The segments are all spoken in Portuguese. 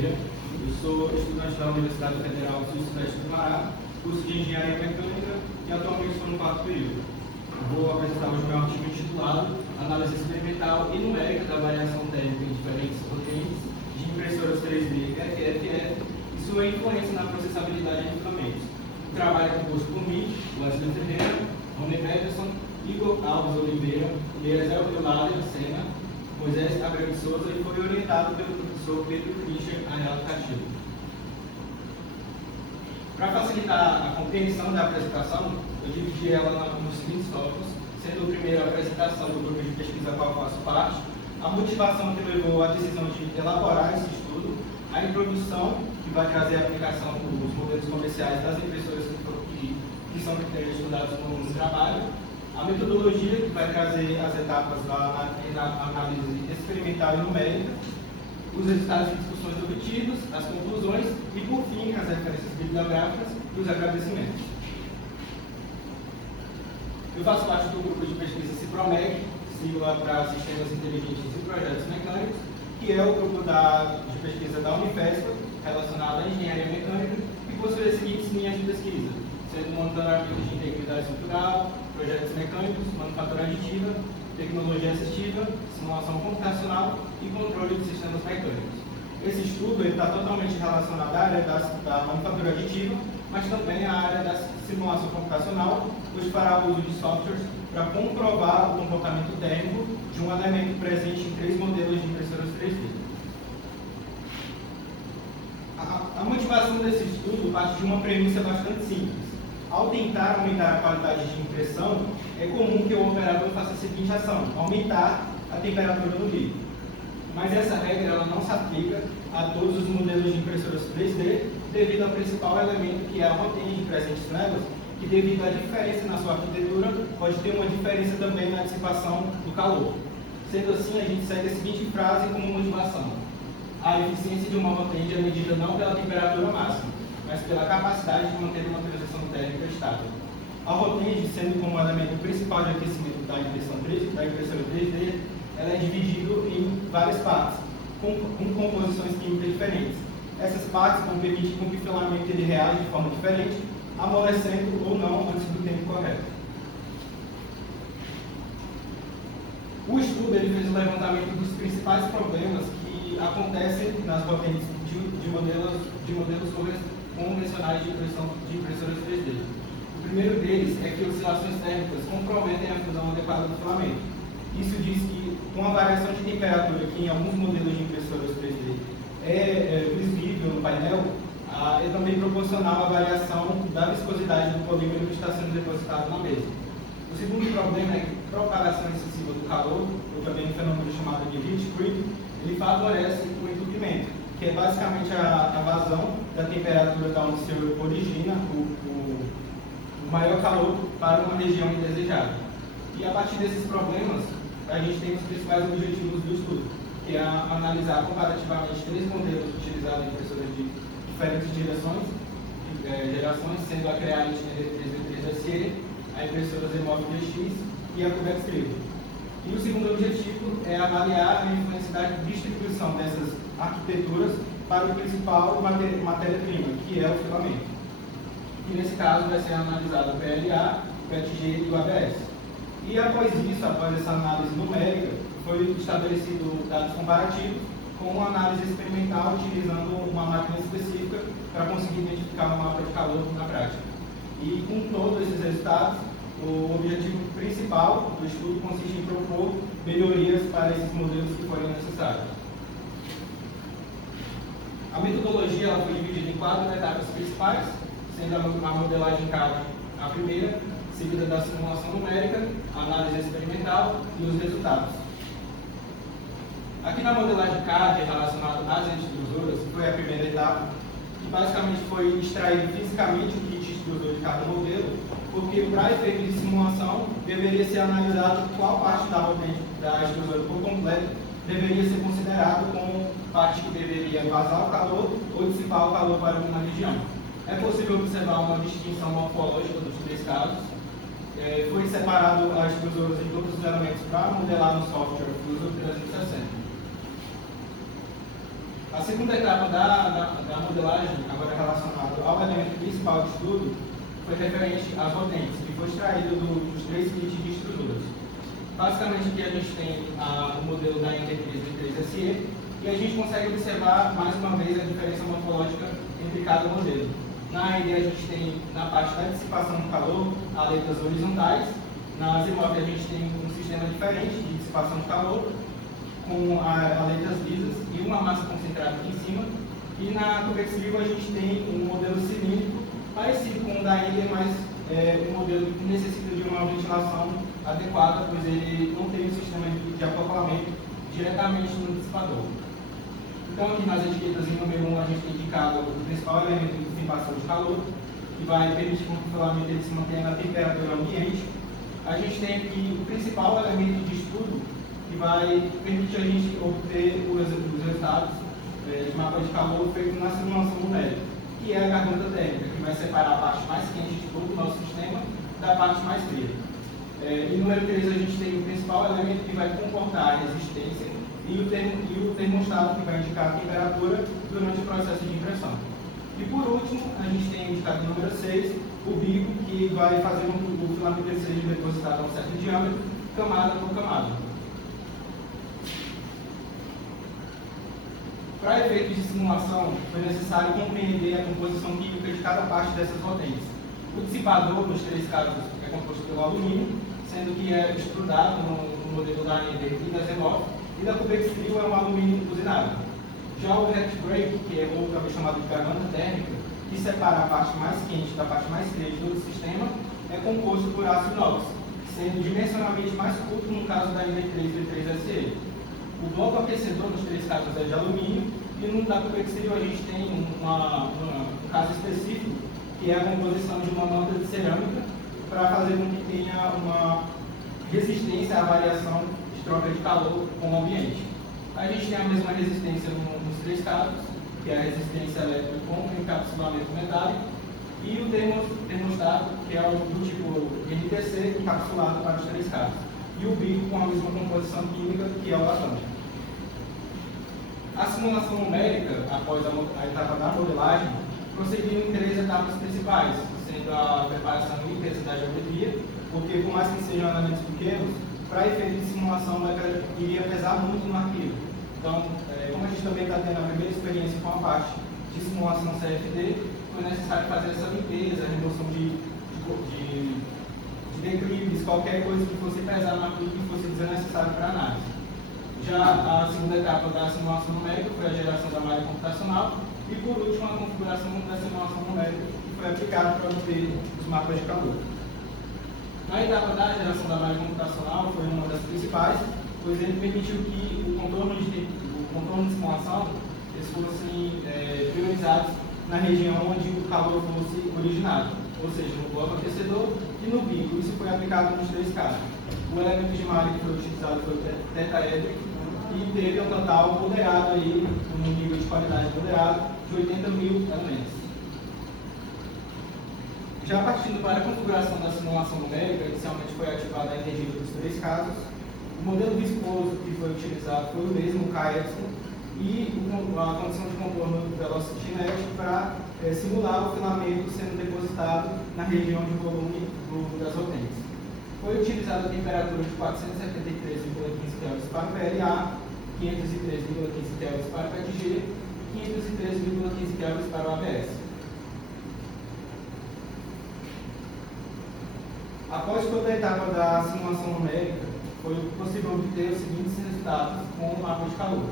Oliveira, eu sou estudante da Universidade Federal do Sudeste do Pará, curso de Engenharia Mecânica e atualmente estou no 4º período. Vou apresentar hoje o meu artigo intitulado Análise Experimental e Numérica da Variação Térmica em Diferentes Potentes de Impressoras 3D FFF e sua influência na processabilidade de equipamentos. O trabalho é composto por mim, Wesley Ferreira, Rony Peterson, Igor Alves Oliveira, Eliezer Eulália Sena, Moisés Abreu de Souza e foi orientado pelo professor Pedro Christian Ayala Castilho. Para facilitar a compreensão da apresentação, eu dividi ela nos seguintes tópicos, sendo o primeiro a apresentação do grupo de pesquisa a qual faço parte, a motivação que levou à decisão de elaborar esse estudo, a introdução, que vai trazer a aplicação dos modelos comerciais das impressoras que são estudados no trabalho, a metodologia, que vai trazer as etapas da análise experimental e numérica, os resultados de discussões obtidos, as conclusões e, por fim, as referências bibliográficas e os agradecimentos. Eu faço parte do grupo de pesquisa CIPROMEC, sigla para Sistemas Inteligentes e Projetos Mecânicos, que é o grupo de pesquisa da Unifesp, relacionado à engenharia mecânica, que possui as seguintes linhas de pesquisa, sendo monitoramento de integridade estrutural, projetos mecânicos, manufatura aditiva, tecnologia assistiva, simulação computacional e controle de sistemas mecânicos. Esse estudo está totalmente relacionado à área da manufatura aditiva, mas também à área da simulação computacional, pois fará uso de softwares para comprovar o comportamento térmico de um elemento presente em 3 modelos de impressoras 3D. A motivação desse estudo parte de uma premissa bastante simples. Ao tentar aumentar a qualidade de impressão, é comum que o operador faça a seguinte ação: aumentar a temperatura do líquido. Mas essa regra ela não se aplica a todos os modelos de impressoras 3D, devido ao principal elemento que é a rotênide presente nelas, que devido à diferença na sua arquitetura, pode ter uma diferença também na dissipação do calor. Sendo assim, a gente segue a seguinte frase como motivação: a eficiência de uma rotênide é medida não pela temperatura máxima, mas pela capacidade de manter uma transição térmica estável. A rotênide, sendo como elemento principal de aquecimento da impressora 3D, ela é dividida em várias partes, com composições químicas diferentes. Essas partes vão permitir que o filamento ele reaja de forma diferente, amolecendo ou não antes do tempo correto. O estudo ele fez o levantamento dos principais problemas que acontecem nas rotênides de modelos convencionais de impressoras 3D. O primeiro deles é que oscilações térmicas comprometem a fusão adequada do filamento. Isso diz que, com a variação de temperatura que em alguns modelos de impressoras 3D é visível no painel, é também proporcional à variação da viscosidade do polímero que está sendo depositado na mesa. O segundo problema é que a propagação excessiva do calor, ou também um fenômeno chamado de heat creep, ele favorece o entupimento, que é basicamente a vazão da temperatura da onde se origina o maior calor para uma região indesejada. E a partir desses problemas, a gente tem os principais objetivos do estudo, que é analisar comparativamente 3 modelos utilizados em impressoras de diferentes gerações, sendo a Creality ND3D3SE, a impressora Zemov DX e a Cubex Clio. E o segundo objetivo é avaliar a influência da distribuição dessas arquiteturas para o principal matéria-prima, que é o filamento. E nesse caso vai ser analisado o PLA, o PETG e o ABS. E após isso, após essa análise numérica, foi estabelecido dados comparativos com uma análise experimental utilizando uma máquina específica para conseguir identificar um mapa de calor na prática. E com todos esses resultados, o objetivo principal do estudo consiste em propor melhorias para esses modelos que forem necessários. A metodologia ela foi dividida em 4 etapas principais, sendo a modelagem CAD a primeira, seguida da simulação numérica, a análise experimental e os resultados. Aqui na modelagem CAD, relacionada às extrusoras, foi a primeira etapa, que basicamente foi extraído fisicamente o kit extrusor de cada modelo, porque para efeito de simulação deveria ser analisado qual parte da extrusora por completo deveria ser considerado como parte que deveria vazar o calor ou dissipar o calor para alguma região. É possível observar uma distinção morfológica dos 3 casos. Foi separado as extrusoras em todos os elementos para modelar no software Fusion 360. A segunda etapa da modelagem, agora relacionada ao elemento principal de estudo, foi referente às rodentes, que foi extraído dos 3 kits de estruturas. Basicamente, aqui a gente tem o modelo da Inter3 V3SE e a gente consegue observar mais uma vez a diferença morfológica entre cada modelo. Na AED a gente tem, na parte da dissipação do calor, aletas horizontais. Na Zimov a gente tem um sistema diferente de dissipação de calor, com aletas lisas e uma massa concentrada aqui em cima. E na Tubexville a gente tem um modelo cilíndrico, parecido com o da Ender, mas um modelo que necessita de uma ventilação adequada, pois ele não tem um sistema de acoplamento diretamente no dissipador. Então aqui nas etiquetas em número 1 a gente tem indicado o principal elemento de dissipação de calor, que vai permitir que o filamento ele se mantenha na temperatura ambiente. A gente tem aqui o principal elemento de estudo, que vai permitir a gente obter os resultados de mapa de calor feito na simulação numérica, que é a garganta térmica, que vai separar a parte mais quente de todo o nosso sistema da parte mais fria. E no número 3 a gente tem o principal elemento que vai comportar a resistência e o termostato, que vai indicar a temperatura durante o processo de impressão. E por último, a gente tem o indicador número 6, o bico, que vai fazer com que o filamento seja depositado a um certo diâmetro, camada por camada. Para efeitos de simulação, foi necessário compreender a composição química de cada parte dessas rodentes. O dissipador, nos 3 casos, é composto pelo alumínio, sendo que é extrudado no modelo da Ender e da Zimov, e da Tubexville é um alumínio usinado. Já o hat break, que é outro também chamado de garganta térmica, que separa a parte mais quente da parte mais fria de todo o sistema, é composto por aço inox, sendo dimensionalmente mais curto no caso da Ender3 V3SE. O bloco aquecedor nos 3 casos é de alumínio, e no da Tubexville a gente tem um caso específico, que é a composição de uma manta de cerâmica, para fazer com que tenha uma resistência à variação de troca de calor com o ambiente. A gente tem a mesma resistência nos 3 casos, que é a resistência elétrica com encapsulamento metálico, e o termostato, que é o do tipo NTC, encapsulado para os 3 casos. E o bico com a mesma composição química, que é o latão. A simulação numérica, após a etapa da modelagem, prosseguiu em 3 etapas principais, sendo a preparação e limpeza da geometria, porque por mais que sejam elementos pequenos, para efeito de simulação iria pesar muito no arquivo. Então, como a gente também está tendo a primeira experiência com a parte de simulação CFD, foi necessário fazer essa limpeza, a remoção de declives, qualquer coisa que fosse pesar no arquivo que fosse desnecessário para a análise. Já a segunda etapa da simulação numérica foi a geração da malha computacional e, por último, a configuração da simulação numérica, que foi aplicada para obter os mapas de calor. Na etapa da geração da malha computacional foi uma das principais, pois ele permitiu que o contorno de simulação fossem priorizados na região onde o calor fosse originado, ou seja, no bloco aquecedor e no bico. Isso foi aplicado nos 3 casos. O elemento de malha que foi utilizado foi o tetaédrico e teve um total moderado aí, um nível de qualidade moderado de 80.000 elementos. Já partindo para a configuração da simulação numérica, inicialmente foi ativada a energia dos 3 casos. O modelo viscoso que foi utilizado foi o mesmo, o KEpsilon, e a condição de contorno Velocity Net para simular o filamento sendo depositado na região de volume das rodentes. Foi utilizada a temperatura de 473,15 kelvins para o PLA, 503,15 kelvins para o PETG e 513,15 kelvins para o ABS. Após toda a etapa da simulação numérica, foi possível obter os seguintes resultados com o mapa de calor.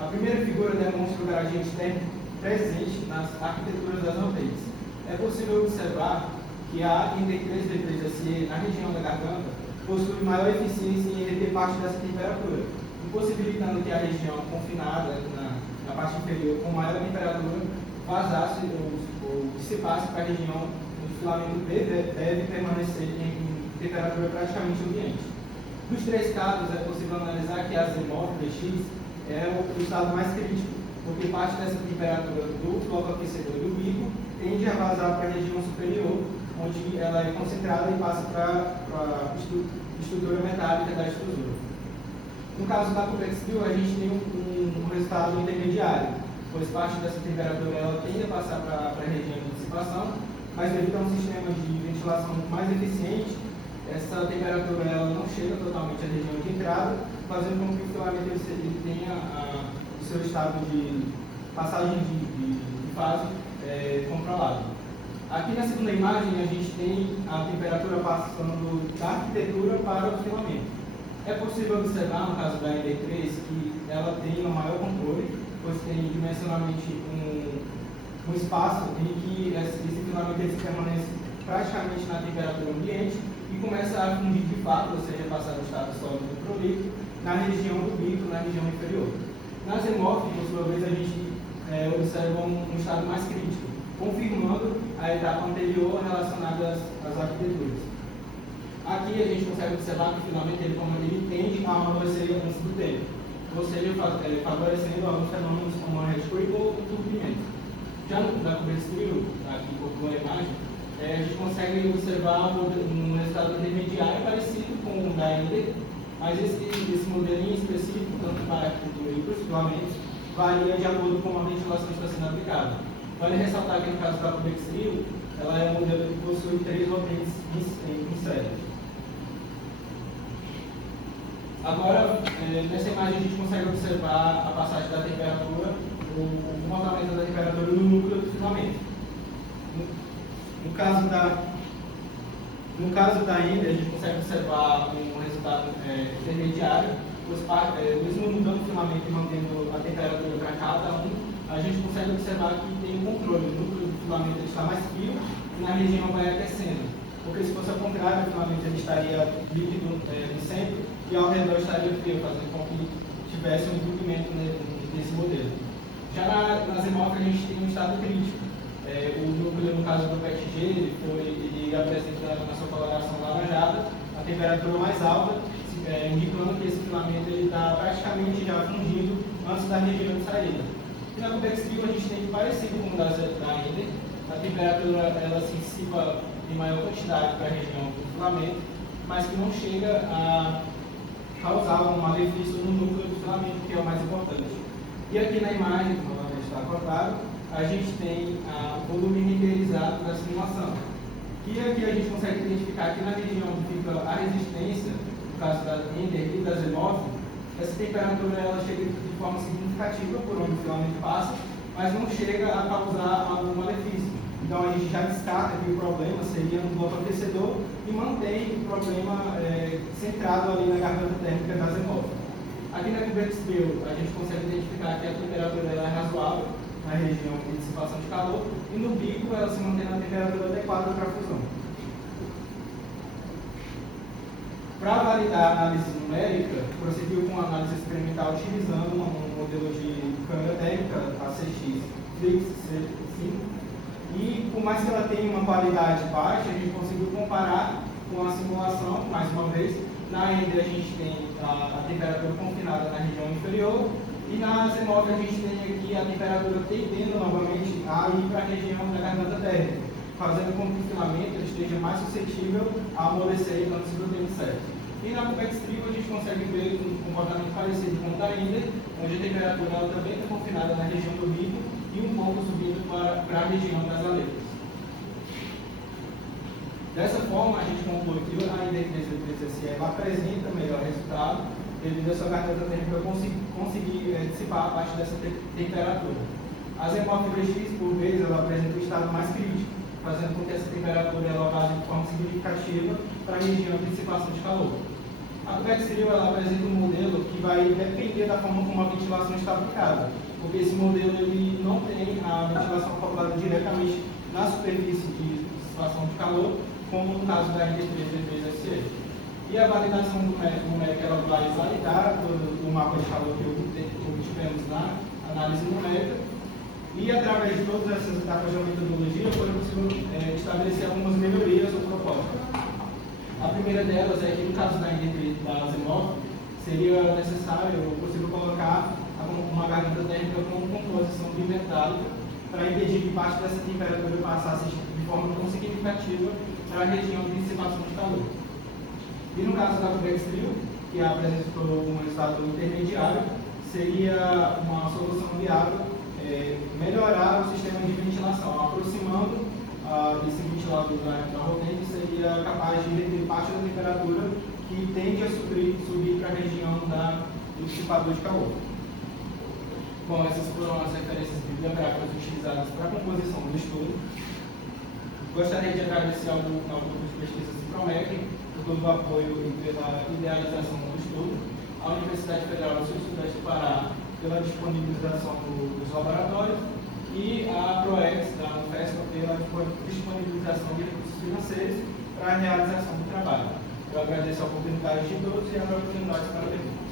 A primeira figura demonstra o gradiente térmico presente nas arquiteturas das rodentes. É possível observar que a Inter3V3SE, na região da garganta, possui maior eficiência em reter parte dessa temperatura, impossibilitando que a região confinada na parte inferior com maior temperatura vazasse ou dissipasse para a região onde o filamento B deve permanecer em temperatura praticamente ambiente. Nos 3 casos, é possível analisar que a Zimov Px é o estado mais crítico, porque parte dessa temperatura do bloco aquecedor e do bico tende a vazar para a região superior, onde ela é concentrada e passa para a estrutura metálica da extrusora. No caso da Tubexville, a gente tem um resultado intermediário, pois parte dessa temperatura ela tende a passar para a região de dissipação, mas devido a um sistema de ventilação mais eficiente, essa temperatura ela não chega totalmente à região de entrada, fazendo com que o filamento ele tenha o seu estado de passagem de fase controlado. Aqui na segunda imagem a gente tem a temperatura passando da arquitetura para o filamento. É possível observar no caso da ND3 que ela tem um maior controle, pois tem dimensionalmente um espaço em que esse filamento ele permanece praticamente na temperatura ambiente e começa a fundir de fato, ou seja, passar do estado sólido para o líquido, na região do bico, na região inferior. Nas hemófilas, por sua vez, a gente observa um estado mais crítico, confirmando a etapa anterior relacionada às arquiteturas. Aqui a gente consegue observar que o filamento ele tende a amolecer antes do tempo, ou seja, favorecendo alguns fenômenos como a red creep ou entupimento. Já no da cobertura, aqui por imagem, a gente consegue observar um resultado intermediário parecido com o da Ender, mas esse modelinho específico, tanto para a arquitetura e para os filamentos, varia de acordo com a ventilação que está sendo aplicada. Vale ressaltar que no caso da Cubextrio, ela é um modelo que possui 3 vertentes em série. Agora, nessa imagem a gente consegue observar a passagem da temperatura, o comportamento da temperatura no núcleo do filamento. No caso da Ender, a gente consegue observar um resultado intermediário, pois mesmo mudando o filamento e mantendo a temperatura para cada um, a gente consegue observar que tem um controle. O núcleo do filamento está mais frio e na região vai aquecendo. Porque se fosse ao contrário, o filamento ele estaria líquido no centro e ao redor estaria frio, fazendo com que tivesse um entupimento nesse modelo. Já nas hemófilas a gente tem um estado crítico. O núcleo, no caso do PETG, ele apresenta na sua coloração laranjada a temperatura mais alta, indicando que esse filamento está praticamente já fundido antes da região de saída. E na Cubextrio a gente tem parecido com o da Ender, a temperatura ela se dissipa em maior quantidade para a região do filamento, mas que não chega a causar um malefício no núcleo do filamento, que é o mais importante. E aqui na imagem, como está cortado, a gente tem o volume renderizado da simulação. E aqui a gente consegue identificar que na região onde fica a resistência, no caso da Ender e das hemófilas, essa temperatura ela chega de forma significativa por onde o filamento passa, mas não chega a causar algum malefício. Então a gente já descarta que o problema seria no bloco aquecedor e mantém o problema centrado ali na garganta térmica das hemófilas. Aqui na Cubextrio a gente consegue identificar que a temperatura ela é razoável na região de dissipação de calor e no bico ela se mantém na temperatura adequada para a fusão. Para validar a análise numérica, prosseguiu com a análise experimental utilizando um modelo de câmera térmica ACX Flix C5 e, por mais que ela tenha uma qualidade baixa, a gente conseguiu comparar com a simulação, mais uma vez. Na Ender a gente tem a temperatura confinada na região inferior e na hemófilas a gente tem aqui a temperatura tendendo novamente a ir para a região da garganta térmica, fazendo com que o filamento esteja mais suscetível a amolecer antes do tempo certo. E na Cubextrio a gente consegue ver um comportamento parecido com o da Ender, onde a temperatura ela também está confinada na região do bico e um pouco subindo para a região das aletas. Dessa forma, a gente conclui que a Ender 3 apresenta melhor resultado devido a sua garganta térmica conseguir dissipar a parte dessa temperatura. As hemófilas X, por vezes, ela apresenta um estado mais crítico, fazendo com que essa temperatura ela vá de forma significativa para a região de dissipação de calor. A Cubextrio ela apresenta um modelo que vai depender da forma como a ventilação está aplicada, porque esse modelo ele não tem a ventilação acoplada diretamente na superfície de dissipação de calor, como no caso da ND3 E a validação numérica ela vai validar o mapa de calor que obtivemos na análise numérica e, através de todas essas etapas da metodologia, foi possível estabelecer algumas melhorias ou propostas. A primeira delas é que, no caso da hemófilas, seria necessário ou possível colocar uma garganta térmica com composição bimetálica para impedir que parte dessa temperatura passasse de forma tão significativa para a região de dissipação de calor. E no caso da Cubextrio, que apresentou um resultado intermediário, seria uma solução viável melhorar o sistema de ventilação, aproximando esse ventilador da rodente, seria capaz de reter parte da temperatura que tende a subir para a região do dissipador de calor. Bom, essas foram as referências bibliográficas utilizadas para a composição do estudo. Gostaria de agradecer ao grupo de pesquisa Cipromec por todo o apoio e pela idealização do estudo, à Universidade Federal do Sul-Sudeste do Pará pela disponibilização dos laboratórios e à PROEX da UFESPA pela disponibilização de recursos financeiros para a realização do trabalho. Eu agradeço a oportunidade de todos e abro a oportunidade para a pergunta.